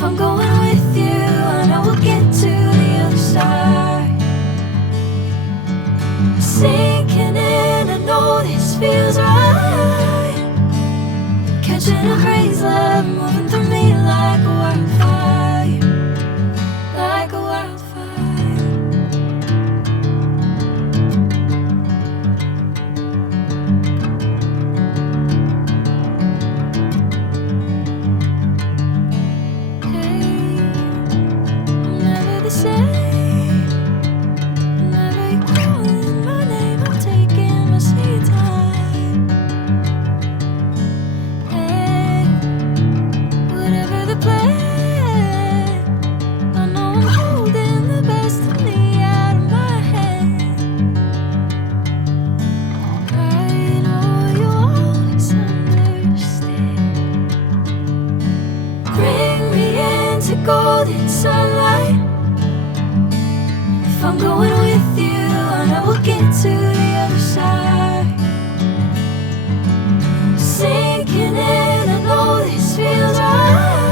If I'm going with you, I know we'll get to the other side. Sinking in, I know this feels right. Catching a crazy love, moving through me like a wildfire, like a wildfire. Hey, I'm never the same. Whenever you're calling my name, I'm taking my sweet time. Hey, whatever the plan, I know I'm holding the best of me out of my hand. I know you'll always understand. Bring me into golden sunlight. If I'm going with you, I know we'll get to the other side. Sinking in, I know this feels right.